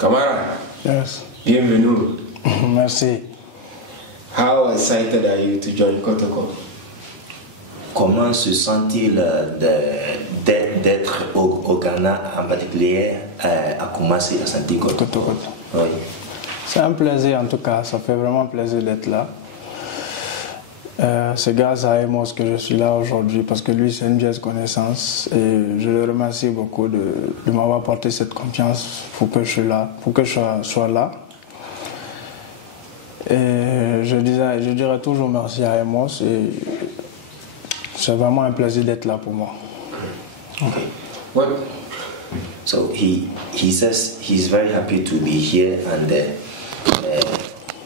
Kamara, Yes. bienvenue. Merci. How excited are you to join Kotoko? Comment se sent-il d'être au Ghana, en particulier à Kumasi, à Santikot? Kotoko. Oui. C'est un plaisir en tout cas, ça fait vraiment plaisir d'être là. C'est grâce à Amos que je suis là aujourd'hui parce que lui c'est une vieille connaissance et je le remercie beaucoup de m'avoir apporté cette confiance pour que je sois là. Et je dirais toujours merci à Amos et c'est vraiment un plaisir d'être là pour moi. Okay. What? So he says he's very happy to be here and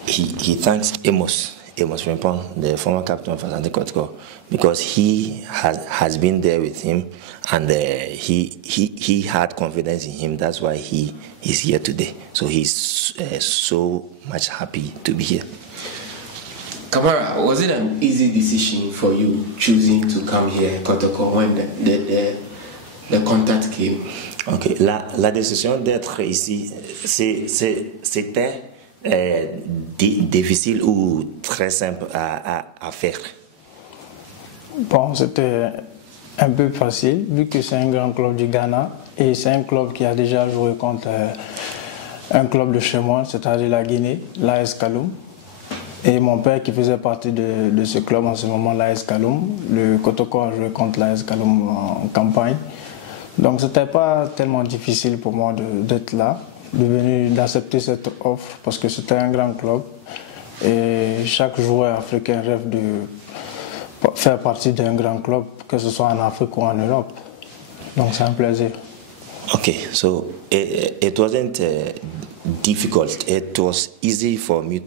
he thanks Amos Frimpong, the former captain of Asante Kotoko, because he has been there with him and he had confidence in him. That's why he is here today. So he's so much happy to be here. Kamara, was it an easy decision for you choosing to come here, Kotoko, when the contact came? Ok, la décision d'être ici, c'était difficile ou très simple à faire? Bon, c'était un peu facile vu que c'est un grand club du Ghana et c'est un club qui a déjà joué contre un club de chez moi, c'est-à-dire la Guinée, l'AS Kaloum. Et mon père qui faisait partie de ce club en ce moment, l'AS Kaloum, le Kotoko a joué contre l'AS Kaloum en campagne. Donc c'était pas tellement difficile pour moi d'être là, d'accepter cette offre parce que c'était un grand club et chaque joueur africain rêve de faire partie d'un grand club, que ce soit en Afrique ou en Europe. Donc c'est un plaisir. Okay, so it wasn't difficult. It was easy for me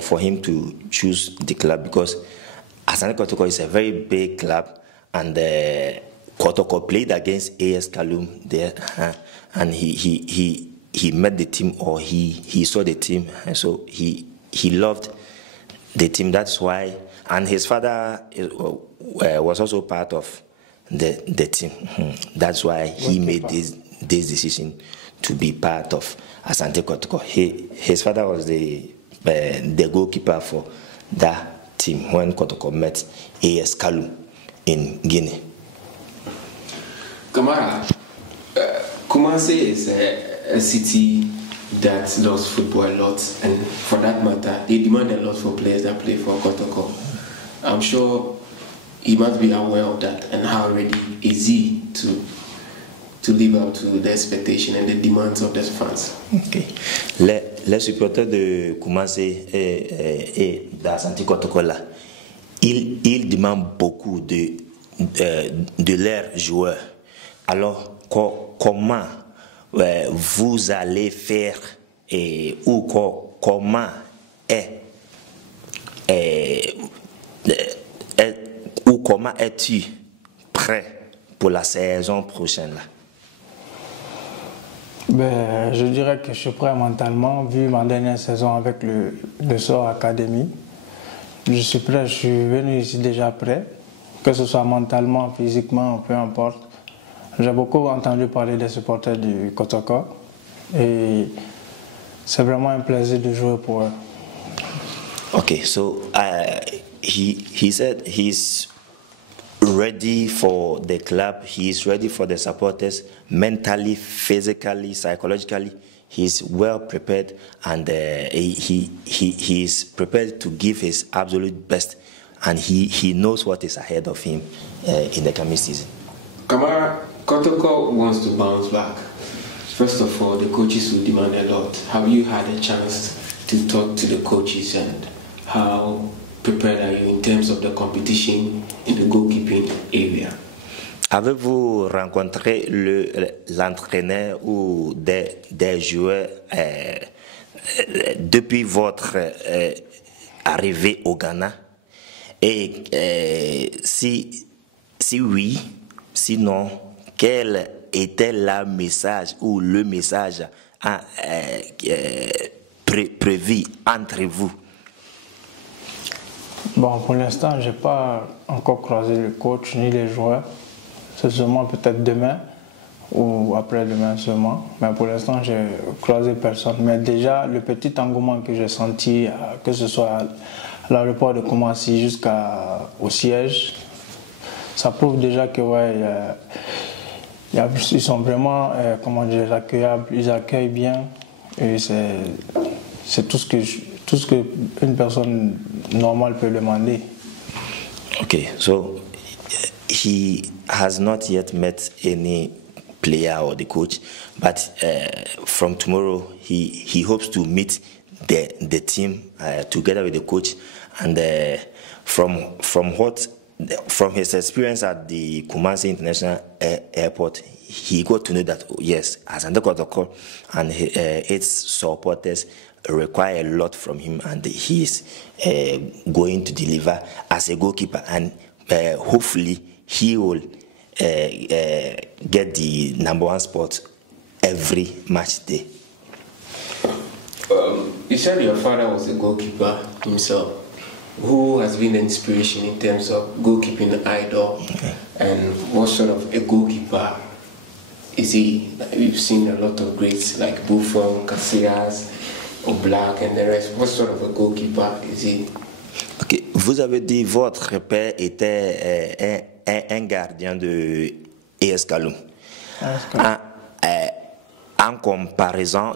for him to choose the club because Asante Kotoko is a very big club and Kotoko played against AS Kaloum there and he met the team or he saw the team and so he loved the team. That's why, and his father was also part of the team. That's why he made this decision to be part of Asante Kotoko. His father was the goalkeeper for that team when Kotoko met AS Kaloum in Guinea. Kamara, Kumasi is a city that loves football a lot, and for that matter, they demand a lot for players that play for Kotoko. I'm sure he must be aware of that and how ready is he to live up to the expectation and the demands of the fans. Okay. Les supporters de Kumasi et d'Asante Kotoko là, ils demandent beaucoup de leurs joueurs. Alors, comment vous allez faire ou comment es-tu prêt pour la saison prochaine là? Ben, je dirais que je suis prêt mentalement, vu ma dernière saison avec le SOR Academy. Je suis prêt, je suis venu ici déjà prêt, que ce soit mentalement, physiquement, peu importe. J'ai beaucoup entendu parler des supporters du Kotoko et c'est vraiment un plaisir de jouer pour eux. Okay, so he said he's ready for the club, he's ready for the supporters, mentally, physically, psychologically. He's well prepared and he is prepared to give his absolute best and he knows what is ahead of him in the coming season. Kamara, Kotoko wants to bounce back. First of all, the coaches will demand a lot. Have you had a chance to talk to the coaches and how prepared are you in terms of the competition in the goalkeeping area? Avez-vous rencontré l'entraîneur ou des joueurs depuis votre arrivée au Ghana? Et si oui, sinon, quel était le message ou le message prévu entre vous? Bon, pour l'instant, je n'ai pas encore croisé le coach ni les joueurs. C'est seulement peut-être demain ou après-demain seulement. Mais pour l'instant, j'ai croisé personne. Mais déjà, le petit engouement que j'ai senti, que ce soit à l'aéroport de Koumassi jusqu'au siège, ça prouve déjà que ouais, ils sont vraiment, comment dire, accueillables, ils accueillent bien. Et c'est tout ce que une personne normale peut demander. Okay, so he has not yet met any player or the coach, but from tomorrow he hopes to meet the team together with the coach, and from his experience at the Kumasi International Airport, he got to know that yes, Asante Kotoko and its supporters require a lot from him, and he is going to deliver as a goalkeeper, and hopefully he will get the #1 spot every match day. You said your father was a goalkeeper himself. Who has been an inspiration in terms of goalkeeping idol, and what sort of a goalkeeper is he? We've seen a lot of greats like Buffon, Casillas, Oblak and the rest. What sort of a goalkeeper is he? Okay. Vous avez dit votre père était un gardien de AS Kaloum. En comparaison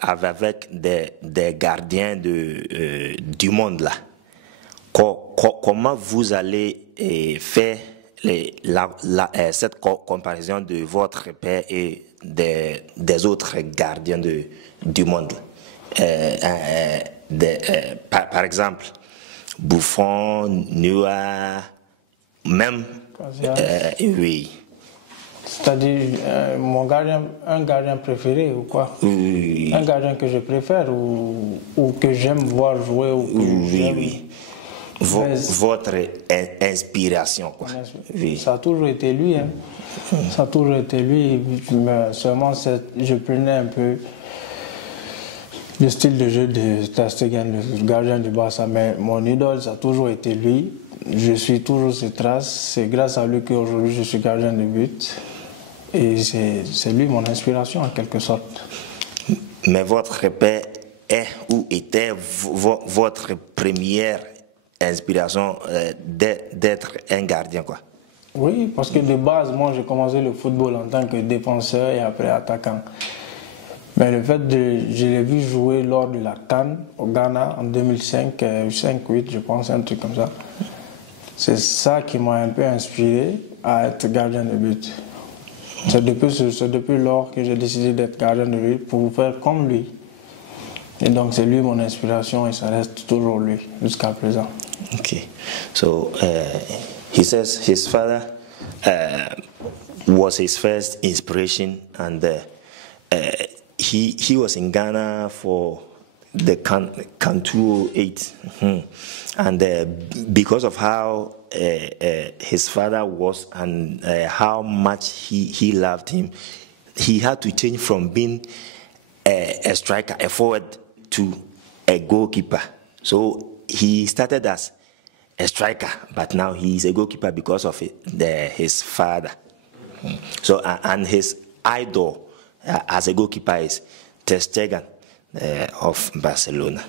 avec des gardiens du monde là, comment vous allez faire cette comparaison de votre père et des autres gardiens du monde? Par exemple, Buffon, Neuer, même oui. C'est-à-dire un gardien préféré ou quoi? Oui. Un gardien que je préfère ou que j'aime voir jouer ou que oui. Votre inspiration, quoi. Oui. Ça a toujours été lui, hein. Ça a toujours été lui, mais seulement je prenais un peu le style de jeu de Ter Stegen, le gardien du Barça, mais mon idole, ça a toujours été lui. Je suis toujours ses traces. C'est grâce à lui qu'aujourd'hui je suis gardien de but. Et c'est lui mon inspiration en quelque sorte. Mais votre père est ou était votre première inspiration d'être un gardien, quoi? Oui, parce que de base, moi j'ai commencé le football en tant que défenseur et après attaquant. Mais le fait je l'ai vu jouer lors de la CAN au Ghana en 2005, 5-8 je pense, un truc comme ça. C'est ça qui m'a un peu inspiré à être gardien de but. C'est depuis lors que j'ai décidé d'être gardien de but pour faire comme lui. Et donc c'est lui mon inspiration et ça reste toujours lui jusqu'à présent. Okay, so he says his father was his first inspiration, and he was in Ghana for the CAN 208, and because of how his father was and how much he loved him, he had to change from being a striker, a forward, to a goalkeeper. So he started as a striker, but now he's a goalkeeper because of his father. So and his idol as a goalkeeper is Ter Stegen of Barcelona.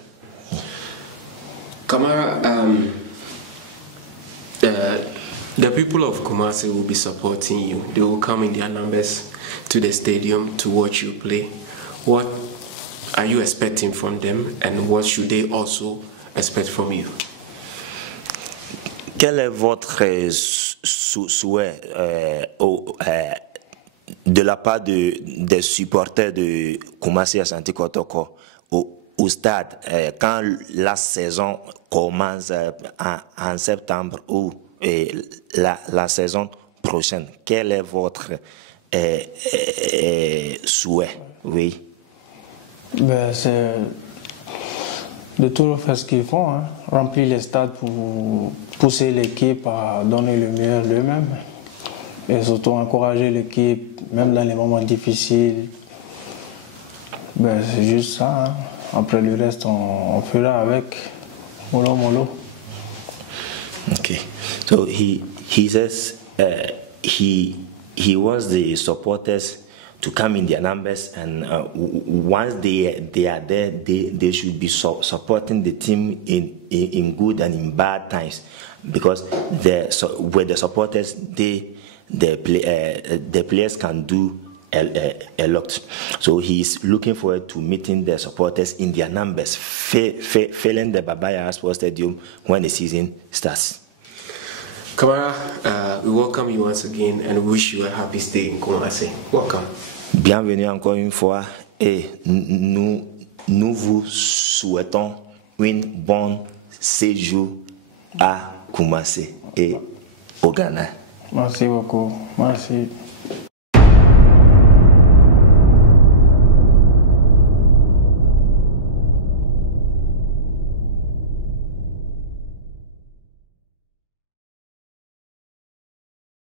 Kamara, the people of Kumasi will be supporting you. They will come in their numbers to the stadium to watch you play. What are you expecting from them, and what should they also expect from you? Quel est votre souhait de la part des supporters de Kumasi Asante Kotoko au stade quand la saison commence en septembre ou la saison prochaine? Quel est votre souhait? Oui. Ben, c'est de toujours faire ce qu'ils font, hein. Remplir les stades pour pousser l'équipe à donner le meilleur d'eux-mêmes et surtout encourager l'équipe même dans les moments difficiles. Ben, c'est juste ça, hein. Après le reste on fera avec mollo mollo. Okay, so he says he he wants the supporters to come in their numbers, and once they are there, they should be supporting the team in good and in bad times, because with the supporters, the players can do a lot. So he's looking forward to meeting the supporters in their numbers, filling the Baba Yara Sports Stadium when the season starts. Kamara, we welcome you once again and wish you a happy stay in Kumasi. Welcome. Bienvenue encore une fois et nous vous souhaitons un bon séjour à Kumasi et au Ghana. Merci beaucoup. Merci.